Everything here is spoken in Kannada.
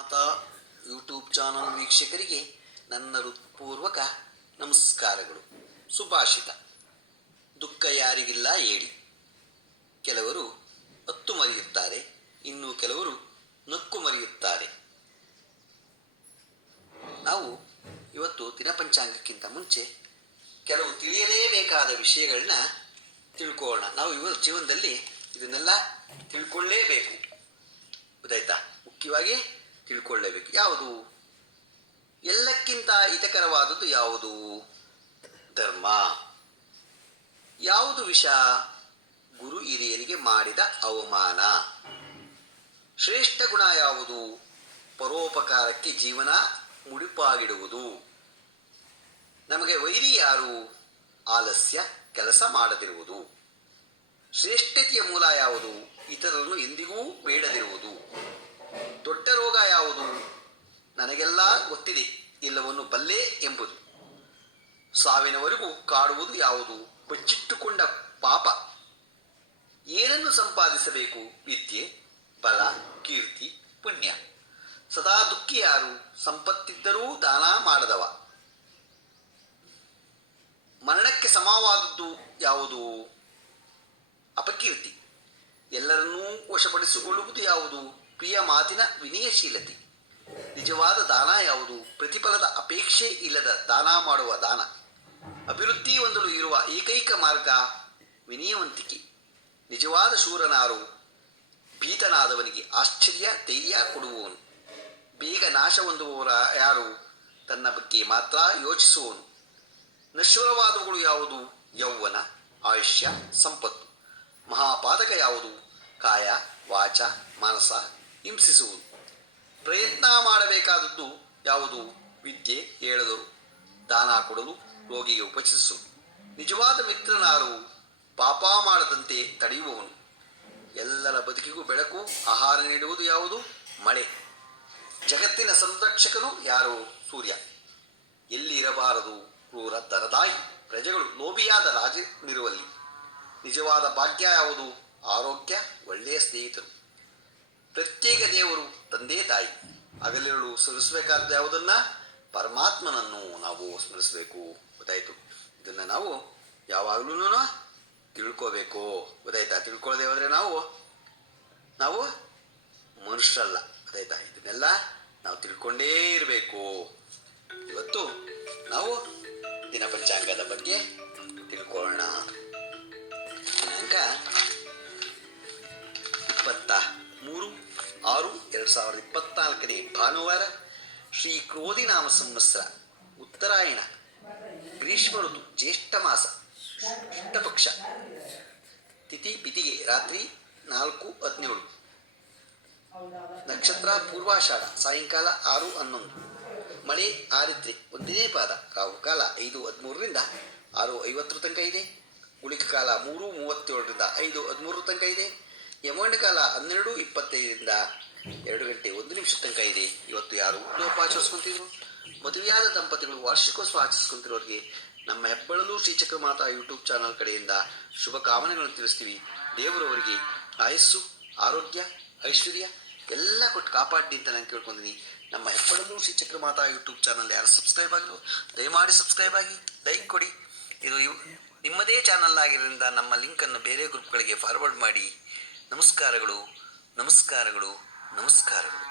ಮಾತಾ ಯೂಟ್ಯೂಬ್ ಚಾನಲ್ ವೀಕ್ಷಕರಿಗೆ ನನ್ನ ಹೃತ್ಪೂರ್ವಕ ನಮಸ್ಕಾರಗಳು. ಸುಭಾಷಿತ: ದುಃಖ ಯಾರಿಗಿಲ್ಲ ಹೇಳಿ. ಕೆಲವರು ಅತ್ತು ಮರೆಯುತ್ತಾರೆ, ಇನ್ನು ಕೆಲವರು ನಕ್ಕು ಮರೆಯುತ್ತಾರೆ. ನಾವು ಇವತ್ತು ದಿನಪಂಚಾಂಗಕ್ಕಿಂತ ಮುಂಚೆ ಕೆಲವು ತಿಳಿಯಲೇಬೇಕಾದ ವಿಷಯಗಳನ್ನ ತಿಳ್ಕೊಳ್ಳೋಣ. ನಾವು ಇವತ್ತು ಜೀವನದಲ್ಲಿ ಇದನ್ನೆಲ್ಲ ತಿಳ್ಕೊಳ್ಳೇಬೇಕು, ಗೊತ್ತಾಯ್ತಾ? ಮುಖ್ಯವಾಗಿ ತಿಳ್ಕೊಳ್ಳೇಬೇಕು. ಯಾವುದು? ಎಲ್ಲಕ್ಕಿಂತ ಹಿತಕರವಾದದ್ದು ಯಾವುದು? ಧರ್ಮ. ಯಾವುದು ವಿಷ? ಗುರು ಹಿರಿಯರಿಗೆ ಮಾಡಿದ ಅವಮಾನ. ಶ್ರೇಷ್ಠ ಗುಣ ಯಾವುದು? ಪರೋಪಕಾರಕ್ಕೆ ಜೀವನ ಮುಡಿಪಾಗಿಡುವುದು. ನಮಗೆ ವೈರಿ ಯಾರು? ಆಲಸ್ಯ, ಕೆಲಸ ಮಾಡದಿರುವುದು. ಶ್ರೇಷ್ಠತೆಯ ಮೂಲ ಯಾವುದು? ಇತರರನ್ನು ಎಂದಿಗೂ ಬೇಡದಿರುವುದು. ದೊಡ್ಡ ರೋಗ ಯಾವುದು? ನನಗೆಲ್ಲ ಗೊತ್ತಿದೆ, ಎಲ್ಲವನ್ನು ಬಲ್ಲೆ ಎಂಬುದು. ಸಾವಿನವರೆಗೂ ಕಾಡುವುದು ಯಾವುದು? ಬಚ್ಚಿಟ್ಟುಕೊಂಡ ಪಾಪ. ಏನನ್ನು ಸಂಪಾದಿಸಬೇಕು? ವಿದ್ಯೆ, ಬಲ, ಕೀರ್ತಿ, ಪುಣ್ಯ. ಸದಾ ದುಃಖಿ ಯಾರು? ಸಂಪತ್ತಿದ್ದರೂ ದಾನ ಮಾಡದವ. ಮರಣಕ್ಕೆ ಸಮವಾದದ್ದು ಯಾವುದು? ಅಪಕೀರ್ತಿ. ಎಲ್ಲರನ್ನೂ ವಶಪಡಿಸಿಕೊಳ್ಳುವುದು ಯಾವುದು? ಪ್ರಿಯ ಮಾತಿನ ವಿನಯಶೀಲತೆ. ನಿಜವಾದ ದಾನ ಯಾವುದು? ಪ್ರತಿಫಲದ ಅಪೇಕ್ಷೆ ಇಲ್ಲದ ದಾನ ಮಾಡುವ ದಾನ. ಅಭಿವೃದ್ಧಿ ಹೊಂದಲು ಇರುವ ಏಕೈಕ ಮಾರ್ಗ ವಿನಯವಂತಿಕೆ. ನಿಜವಾದ ಶೂರನಾರು? ಭೀತನಾದವನಿಗೆ ಆಶ್ಚರ್ಯ, ಧೈರ್ಯ ಕೊಡುವವನು. ಬೇಗ ನಾಶ ಹೊಂದುವವರ ಯಾರು? ತನ್ನ ಬಗ್ಗೆ ಮಾತ್ರ ಯೋಚಿಸುವವನು. ನಶ್ವರವಾದವುಗಳು ಯಾವುದು? ಯೌವನ, ಆಯುಷ್ಯ, ಸಂಪತ್ತು. ಮಹಾಪಾತಕ ಯಾವುದು? ಕಾಯ, ವಾಚ, ಮನಸ ಹಿಂಸಿಸುವುದು. ಪ್ರಯತ್ನ ಮಾಡಬೇಕಾದದ್ದು ಯಾವುದು? ವಿದ್ಯೆ ಹೇಳಲು, ದಾನ ಕೊಡಲು, ರೋಗಿಗೆ ಉಪಚರಿಸುವುದು. ನಿಜವಾದ ಮಿತ್ರನಾರು? ಪಾಪ ಮಾಡದಂತೆ ತಡೆಯುವವನು. ಎಲ್ಲರ ಬದುಕಿಗೂ ಬೆಳಕು, ಆಹಾರ ನೀಡುವುದು ಯಾವುದು? ಮಳೆ. ಜಗತ್ತಿನ ಸಂರಕ್ಷಕನು ಯಾರು? ಸೂರ್ಯ. ಎಲ್ಲಿ ಇರಬಾರದು? ಕ್ರೂರ ದರದಾಯಿ ಪ್ರಜೆಗಳು ಲೋಭಿಯಾದ ರಾಜನಿರುವಲ್ಲಿ. ನಿಜವಾದ ಭಾಗ್ಯ ಯಾವುದು? ಆರೋಗ್ಯ, ಒಳ್ಳೆಯ ಸ್ನೇಹಿತರು. ಪ್ರತ್ಯೇಕ ದೇವರು ತಂದೆ ತಾಯಿ. ಹಗಲಿರುಳು ಸ್ಮರಿಸಬೇಕಾದ ಯಾವುದನ್ನ? ಪರಮಾತ್ಮನನ್ನು ನಾವು ಸ್ಮರಿಸಬೇಕು. ಗೊತ್ತಾಯಿತು? ಇದನ್ನು ನಾವು ಯಾವಾಗಲೂ ತಿಳ್ಕೋಬೇಕು. ಗೊತ್ತಾಯ್ತಾ? ತಿಳ್ಕೊಳ್ಳದೆ ಹೋದರೆ ನಾವು ಮನುಷ್ಯರಲ್ಲ. ಗೊತ್ತಾಯ್ತಾ? ಇದನ್ನೆಲ್ಲ ನಾವು ತಿಳ್ಕೊಂಡೇ ಇರಬೇಕು. ಇವತ್ತು ನಾವು ದಿನಪಂಚಾಂಗದ ಬಗ್ಗೆ ತಿಳ್ಕೊಳ್ಳೋಣ. ದಿನಾಂಕ 23/6/2024 ಭಾನುವಾರ. ಶ್ರೀ ಕ್ರೋಧಿನಾಮ ಸಂವತ್ಸರ, ಉತ್ತರಾಯಣ, ಗ್ರೀಷ್ಮ ಋತು, ಜ್ಯೇಷ್ಠ ಮಾಸ, ಕೃಷ್ಣಪಕ್ಷ. ತಿಥಿ ಪಿತಿಗೆ ರಾತ್ರಿ 4:17. ನಕ್ಷತ್ರ ಪೂರ್ವಾಷಾಢ, ಸಾಯಂಕಾಲ 6:11. ಮಳೆ ಆರಿದ್ರೆ ಒಂದನೇ ಪಾದ. ರಾಹುಕಾಲ 5:13ರಿಂದ 6:50 ತನಕ ಇದೆ. ಗುಳಿಕ ಕಾಲ 3:37ರಿಂದ 5:13 ತನಕ ಇದೆ. ಯಮಗಂಡ ಕಾಲ 12:25ರಿಂದ 2:01 ತನಕ ಇದೆ. ಇವತ್ತು ಯಾರು ಹುಟ್ಟುಹಬ್ಬ ಆಚರಿಸ್ಕೊಂತಿದ್ರು? ಮದುವೆಯಾದ ದಂಪತಿಗಳು ವಾರ್ಷಿಕೋತ್ಸವ ಆಚರಿಸ್ಕೊಂತಿರೋರಿಗೆ ನಮ್ಮ ಹೆಬ್ಬಳಲು ಶ್ರೀಚಕ್ರ ಮಾತಾ ಯೂಟ್ಯೂಬ್ ಚಾನಲ್ ಕಡೆಯಿಂದ ಶುಭ ಕಾಮನೆಗಳನ್ನು ತಿಳಿಸ್ತೀವಿ. ದೇವರು ಅವರಿಗೆ ಆಯಸ್ಸು, ಆರೋಗ್ಯ, ಐಶ್ವರ್ಯ ಎಲ್ಲ ಕೊಟ್ಟು ಕಾಪಾಡಿ ಅಂತ ನಾನು ಕೇಳ್ಕೊಂಡಿದ್ದೀನಿ. ನಮ್ಮ ಹೆಬ್ಬಳಲು ಶ್ರೀಚಕ್ರ ಮಾತಾ ಯೂಟ್ಯೂಬ್ ಚಾನಲ್ ಯಾರು ಸಬ್ಸ್ಕ್ರೈಬ್ ಆಗಿರೋ ದಯಮಾಡಿ ಸಬ್ಸ್ಕ್ರೈಬ್ ಆಗಿ, ಲೈಕ್ ಕೊಡಿ. ಇದು ನಿಮ್ಮದೇ ಚಾನಲ್ ಆಗಿರೋದ್ರಿಂದ ನಮ್ಮ ಲಿಂಕನ್ನು ಬೇರೆ ಗ್ರೂಪ್ಗಳಿಗೆ ಫಾರ್ವರ್ಡ್ ಮಾಡಿ. ನಮಸ್ಕಾರಗಳು, ನಮಸ್ಕಾರಗಳು, ನಮಸ್ಕಾರಗಳು.